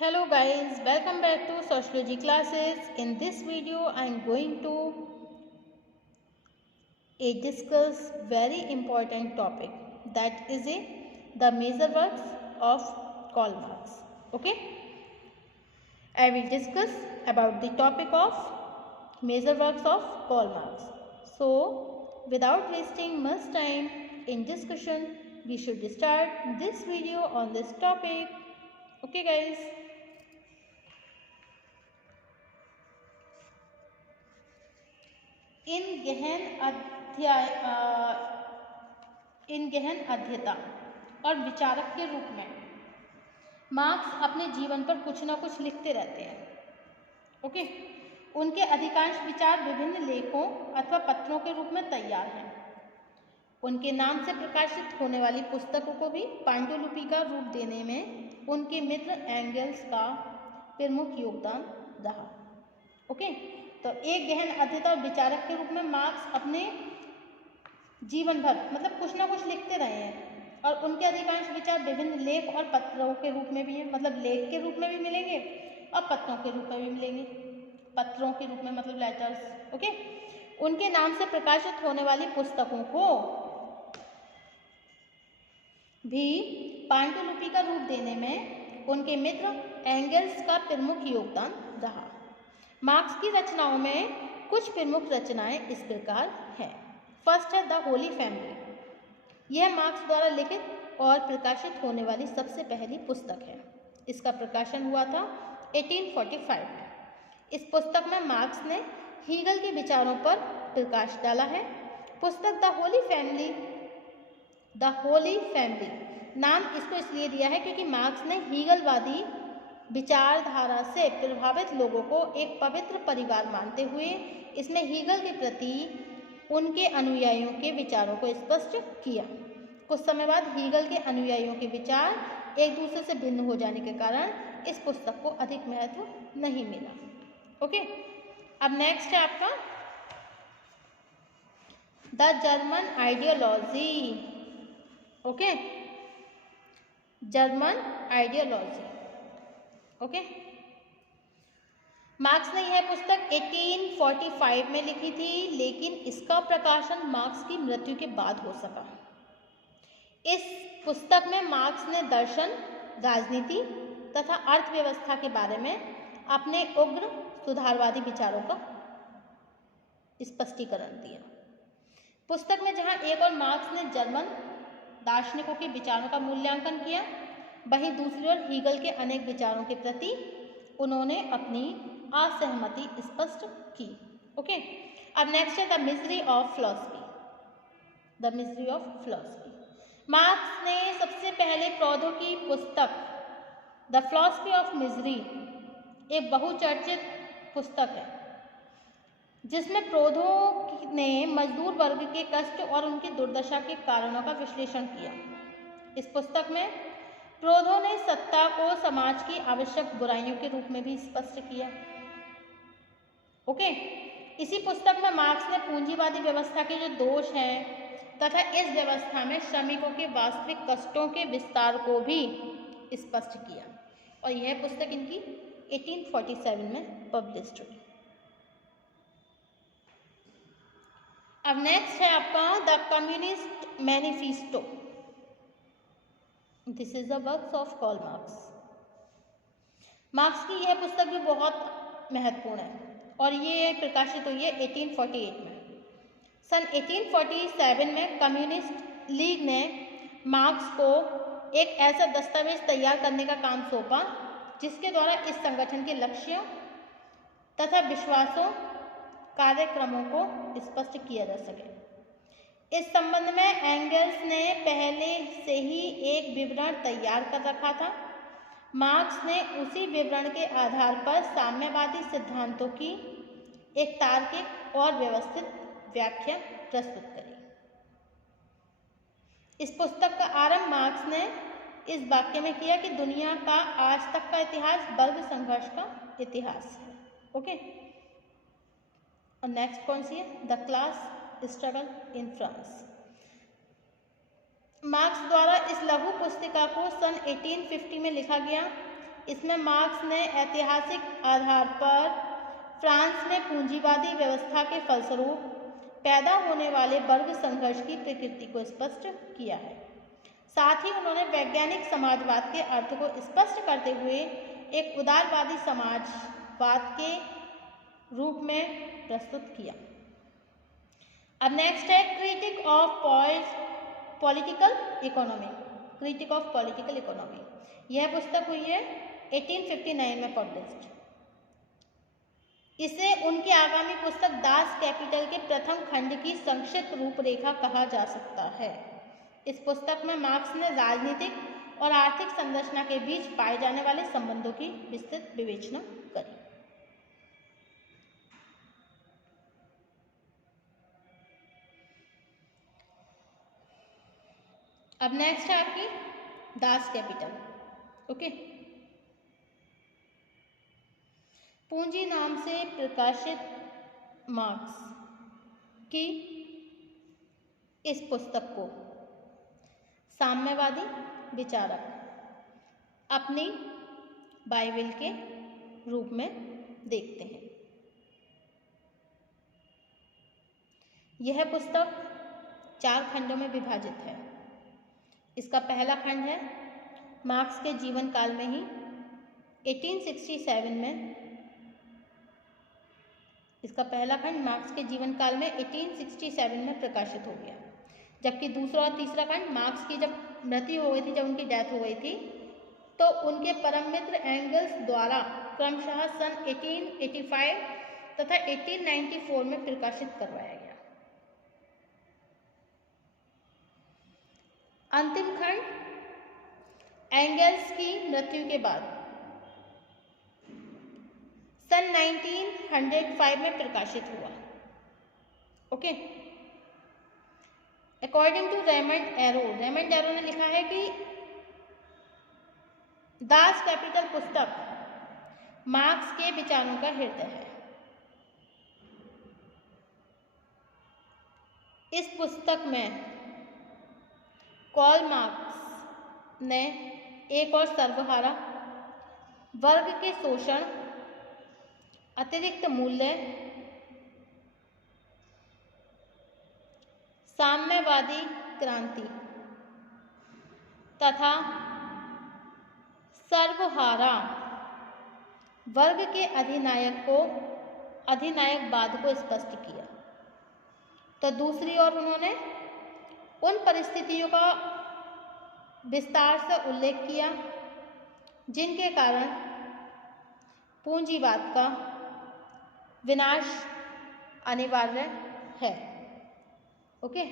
Hello guys, welcome back to sociology classes. In this video I am going to discuss very important topic, that is the major works of Karl Marx. Okay, I will discuss about the topic of major works of Karl Marx. So without wasting much time in discussion, we should start this video on this topic. Okay guys. इन गहन अध्येता और विचारक के रूप में marks अपने जीवन पर कुछ ना कुछ लिखते रहते हैं। ओके, उनके अधिकांश विचार विभिन्न लेखों अथवा पत्रों के रूप में तैयार हैं। उनके नाम से प्रकाशित होने वाली पुस्तकों को भी पांडुलिपि का रूप देने में उनके मित्र एंगल्स का प्रमुख योगदान रहा। ओके, तो एक गहन अध्येता और विचारक के रूप में मार्क्स अपने जीवन भर मतलब कुछ ना कुछ लिखते रहे हैं और उनके अधिकांश विचार विभिन्न लेख और पत्रों के रूप में भी हैं, मतलब लेख के रूप में भी मिलेंगे और पत्रों के रूप में भी मिलेंगे। पत्रों के रूप में मतलब लेटर्स। ओके, उनके नाम से प्रकाशित होने वाली पुस्तकों को भी पांडुलिपि का रूप देने में उनके मित्र एंगल्स का प्रमुख योगदान रहा। मार्क्स की रचनाओं में कुछ प्रमुख रचनाएं इस प्रकार हैं। फर्स्ट है द होली फैमिली। यह मार्क्स द्वारा लिखित और प्रकाशित होने वाली सबसे पहली पुस्तक है। इसका प्रकाशन हुआ था 1845 में। इस पुस्तक में मार्क्स ने हीगल के विचारों पर प्रकाश डाला है। पुस्तक द होली फैमिली नाम इसको इसलिए दिया है क्योंकि मार्क्स ने हीगलवादी विचारधारा से प्रभावित लोगों को एक पवित्र परिवार मानते हुए इसमें हीगल के प्रति उनके अनुयायियों के विचारों को स्पष्ट किया। कुछ समय बाद हीगल के अनुयायियों के विचार एक दूसरे से भिन्न हो जाने के कारण इस पुस्तक को अधिक महत्व नहीं मिला। ओके, अब नेक्स्ट है आपका the German ideology. Okay, German ideology. Okay, marks ने यह पुस्तक 1845 में लिखी थी, लेकिन इसका प्रकाशन मार्क्स की मृत्यु के बाद हो सका। इस पुस्तक में मार्क्स ने दर्शन, राजनीति तथा अर्थव्यवस्था के बारे में अपने उग्र सुधारवादी विचारों का स्पष्टीकरण दिया। पुस्तक में जहां एक और मार्क्स ने जर्मन दार्शनिकों के विचारों का मूल्यांकन किया, वहीं दूसरी ओर हीगल के अनेक विचारों के प्रति उन्होंने अपनी असहमति स्पष्ट की। ओके, अब नेक्स्ट है the misery of philosophy. The misery of philosophy. Marks ने सबसे पहले क्रोधों की पुस्तक द फिलॉसफी ऑफ मिजरी, एक बहुचर्चित पुस्तक है जिसमें क्रोधों ने मजदूर वर्ग के कष्ट और उनकी दुर्दशा के कारणों का विश्लेषण किया। इस पुस्तक में क्रोधों ने सत्ता को समाज की आवश्यक बुराइयों के रूप में भी स्पष्ट किया। ओके, इसी पुस्तक में मार्क्स ने पूंजीवादी व्यवस्था के जो दोष हैं तथा इस व्यवस्था में श्रमिकों के वास्तविक कष्टों के विस्तार को भी स्पष्ट किया और यह पुस्तक इनकी 1847 में पब्लिश्ड हुई। अब नेक्स्ट है आपका the communist manifesto. This is the works of Karl Marx. Marx की यह पुस्तक भी बहुत महत्वपूर्ण है और ये प्रकाशित हुई है 1848 में। सन 1847 में कम्युनिस्ट लीग ने मार्क्स को एक ऐसा दस्तावेज तैयार करने का काम सौंपा जिसके द्वारा इस संगठन के लक्ष्यों तथा विश्वासों, कार्यक्रमों को स्पष्ट किया जा सके। इस संबंध में एंगल्स ने पहले से ही एक विवरण तैयार कर रखा था। मार्क्स ने उसी विवरण के आधार पर साम्यवादी सिद्धांतों की एक तार्किक और व्यवस्थित व्याख्या प्रस्तुत करी। इस पुस्तक का आरंभ मार्क्स ने इस वाक्य में किया कि दुनिया का आज तक का इतिहास वर्ग संघर्ष का इतिहास है। ओके, और नेक्स्ट कौन सी है? The class struggle in France. Marks द्वारा इस लघु पुस्तिका को सन 1850 में लिखा गया इसमें मार्क्स ने ऐतिहासिक आधार पर फ्रांस में पूंजीवादी व्यवस्था के फलस्वरूप पैदा होने वाले वर्ग संघर्ष की प्रकृति को स्पष्ट किया है। साथ ही उन्होंने वैज्ञानिक समाजवाद के अर्थ को स्पष्ट करते हुए एक उदारवादी समाजवाद के रूप में प्रस्तुत किया। अब नेक्स्ट है critique of political economy. Critic of political economy यह पुस्तक हुई है 1859 में पब्लिश्ड। इसे उनकी आगामी पुस्तक दास कैपिटल के प्रथम खंड की संक्षिप्त रूपरेखा कहा जा सकता है। इस पुस्तक में मार्क्स ने राजनीतिक और आर्थिक संरचना के बीच पाए जाने वाले संबंधों की विस्तृत विवेचना करी। अब नेक्स्ट है आपकी दास कैपिटल। ओके, पूंजी नाम से प्रकाशित मार्क्स की इस पुस्तक को साम्यवादी विचारक अपनी बाइबल के रूप में देखते हैं। यह पुस्तक 4 खंडों में विभाजित है। इसका पहला खंड है मार्क्स के जीवन काल में ही 1867 में, इसका पहला खंड मार्क्स के जीवन काल में 1867 में प्रकाशित हो गया, जबकि दूसरा और तीसरा खंड मार्क्स की जब मृत्यु हो गई थी, जब उनकी डेथ हो गई थी, तो उनके परम मित्र एंगल्स द्वारा क्रमशः सन 1885 तथा 1894 में प्रकाशित करवाया गया। अंतिम खंड एंगल्स की मृत्यु के बाद सन 1905 में प्रकाशित हुआ। Okay, according to Raymond Aron ने लिखा है कि दास कैपिटल पुस्तक मार्क्स के विचारों का हृदय है। इस पुस्तक में कार्ल मार्क्स ने एक और सर्वहारा वर्ग के शोषण, अतिरिक्त मूल्य, साम्यवादी क्रांति तथा सर्वहारा वर्ग के अधिनायकवाद को स्पष्ट किया। तो दूसरी ओर उन्होंने उन परिस्थितियों का विस्तार से उल्लेख किया जिनके कारण पूंजीवाद का विनाश अनिवार्य है। ओके,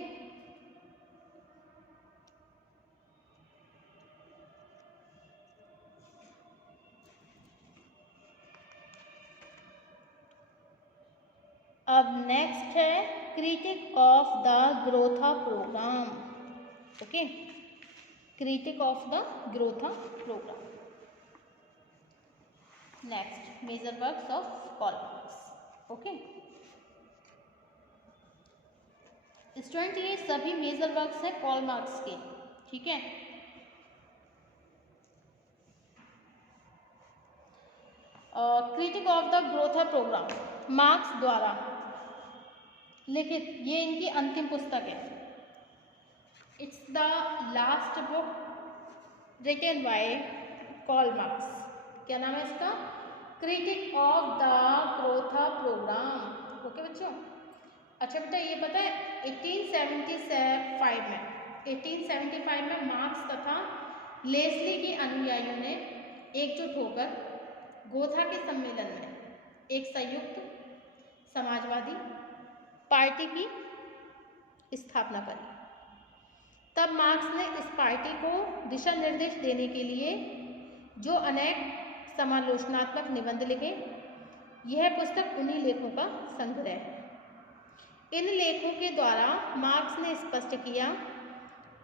अब नेक्स्ट है critique of the Gotha programme. Okay, critique of the Gotha programme. Next major works of Karl Marx. Okay student, ये सभी मेजर वर्क्स हैं कार्ल मार्क्स के, ठीक है। Critique of the Gotha programme Marx द्वारा लिखित ये इनकी अंतिम पुस्तक है। It's the last book written by Karl Marx. क्या नाम है इसका? Critique of the Gotha programme. Okay बच्चों, अच्छा बेटा ये पता है 1875 में मार्क्स तथा लेस्ली के अनुयायियों ने एकजुट होकर गोथा के सम्मेलन में एक संयुक्त समाजवादी पार्टी की स्थापना करी। तब मार्क्स ने इस पार्टी को दिशा निर्देश देने के लिए जो अनेक समालोचनात्मक निबंध लिखे, यह पुस्तक उन्हीं लेखों का संग्रह है। इन लेखों के द्वारा मार्क्स ने स्पष्ट किया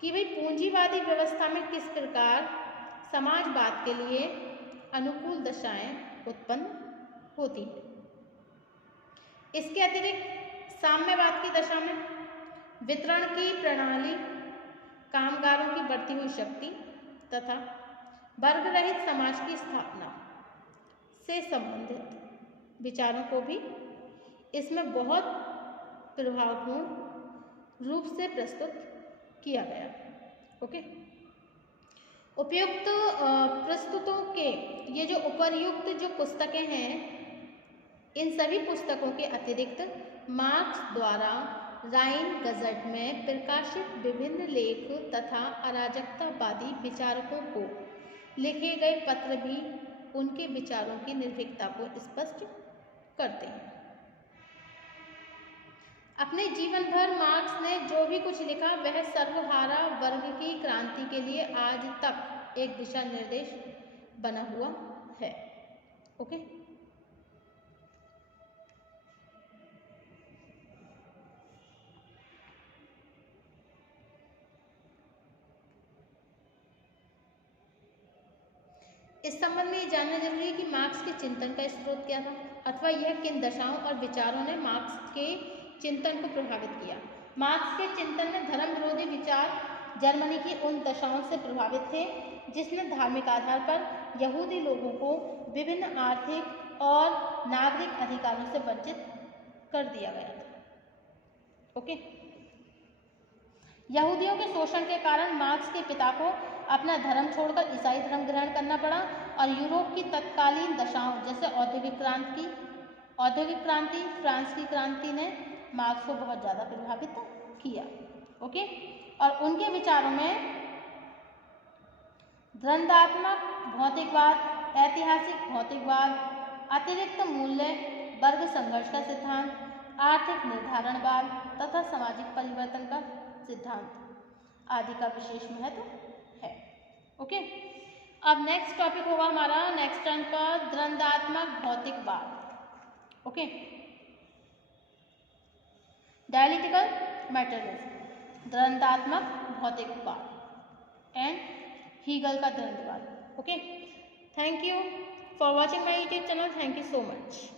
कि भाई पूंजीवादी व्यवस्था में किस प्रकार समाजवाद के लिए अनुकूल दशाएं उत्पन्न होती है। इसके अतिरिक्त साम्यवाद की दशा में वितरण की प्रणाली, कामगारों की बढ़ती हुई शक्ति तथा वर्ग रहित समाज की स्थापना से संबंधित विचारों को भी इसमें बहुत प्रभावपूर्ण रूप से प्रस्तुत किया गया। ओके, उपयुक्त प्रस्तुतों के ये जो उपर्युक्त जो पुस्तकें हैं, इन सभी पुस्तकों के अतिरिक्त मार्क्स द्वारा राइन गज़ट में प्रकाशित विभिन्न लेख तथा अराजकतावादी विचारकों को लिखे गए पत्र भी उनके विचारों की निर्भीकता को स्पष्ट करते हैं। अपने जीवन भर मार्क्स ने जो भी कुछ लिखा वह सर्वहारा वर्ग की क्रांति के लिए आज तक एक दिशा निर्देश बना हुआ है। ओके, इस संबंध में ये जानना जरूरी है कि मार्क्स के चिंतन का स्रोत क्या था अथवा यह किन दशाओं और विचारों ने मार्क्स के चिंतन को प्रभावित किया। मार्क्स के चिंतन में धर्म विरोधी विचार जर्मनी की उन दशाओं से प्रभावित थे जिसमें धार्मिक आधार पर यहूदी लोगों को विभिन्न आर्थिक और नागरिक अधिकारों से वंचित कर दिया गया था। ओके, यहूदियों के शोषण के कारण मार्क्स के पिता को अपना धर्म छोड़कर ईसाई धर्म ग्रहण करना पड़ा और यूरोप की तत्कालीन दशाओं जैसे औद्योगिक क्रांति, फ्रांस की क्रांति ने मार्क्स को बहुत ज़्यादा प्रभावित किया। ओके, और उनके विचारों में द्वंद्वात्मक भौतिकवाद, ऐतिहासिक भौतिकवाद, अतिरिक्त मूल्य, वर्ग संघर्ष का सिद्धांत, आर्थिक निर्धारणवाद तथा सामाजिक परिवर्तन का सिद्धांत आदि का विशेष महत्व है। ओके, अब नेक्स्ट टॉपिक होगा हमारा नेक्स्ट टर्म का द्वंद्वात्मक भौतिकवाद। ओके, डायलेक्टिकल मटेरियलिज्म, द्वंद्वात्मक भौतिकवाद एंड हीगल का द्वंद्ववाद। Okay, thank you for watching my YouTube channel. Thank you so much.